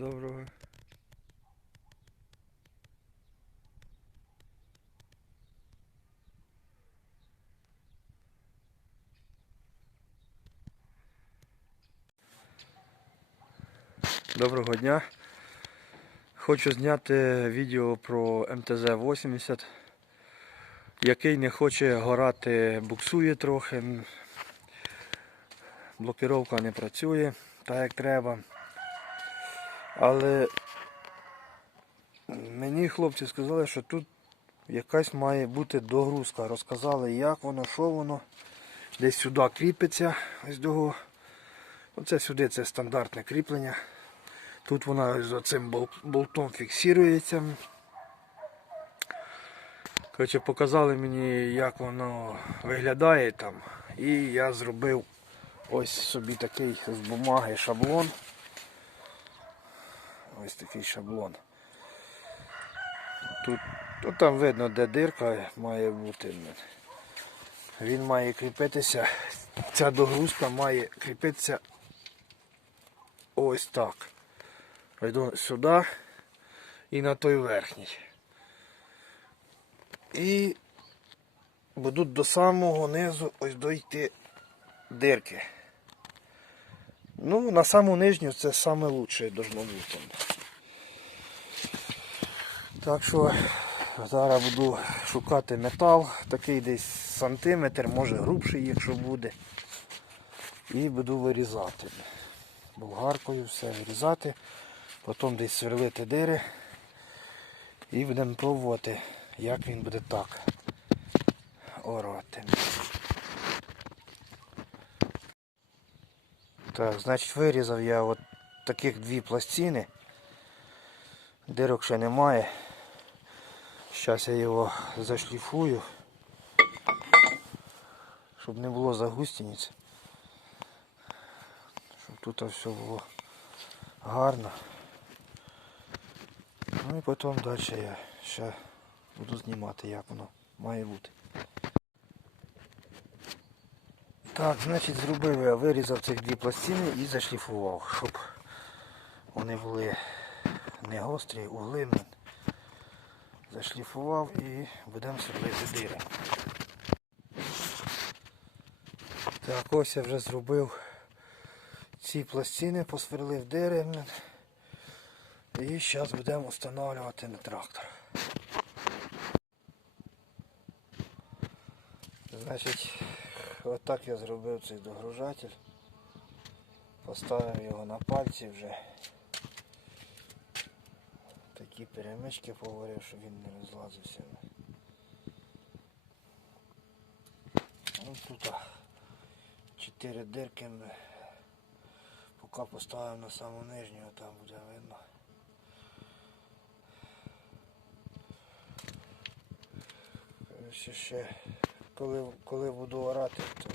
Доброго. Доброго дня. Хочу зняти відео про МТЗ-80, який не хоче горати, буксує трохи. Блокировка не працює так як треба. Але мені хлопці сказали, що тут якась має бути догрузка. Розказали, як воно, що воно. Десь сюди кріпиться. Ось до. Оце сюди це стандартне кріплення. Тут вона з цим болтом фіксується. Коротше, показали мені, як воно виглядає там. І я зробив ось собі такий з бумаги шаблон. Ось такий шаблон. Тут, тут там видно, де дирка має бути. Він має кріпитися, ця догрузка має кріпитися ось так. Йду сюди і на той верхній. І будуть до самого низу ось дойти дирки. Ну, на саму нижню це саме лучше должно бути. Так що зараз буду шукати метал, такий десь сантиметр, може грубший, якщо буде. І буду вирізати. Болгаркою все вирізати, потім десь сверлити дири і будемо пробувати, як він буде так орати. Так, значить вирізав я от таких дві пластини. Дирок ще немає. Зараз я його зашліфую, щоб не було загустениць. Щоб тут все було гарно. Ну і потім далі я ще буду знімати, як воно має бути. Так, значить зробив я, вирізав цих дві пластини і зашліфував, щоб вони були не гострі, угли. Зашліфував і будемо сверлити дири. Так, ось я вже зробив ці пластини, посверлив дири. І зараз будемо встановлювати на трактор. Значить, отак я зробив цей догружатель. Поставив його на пальці вже. Такі перемички поварив, щоб він не розлазився. Ну тут чотири дирки. ми Поки поставимо на саму нижню, там буде видно. Коротше, ще коли, коли буду орати, то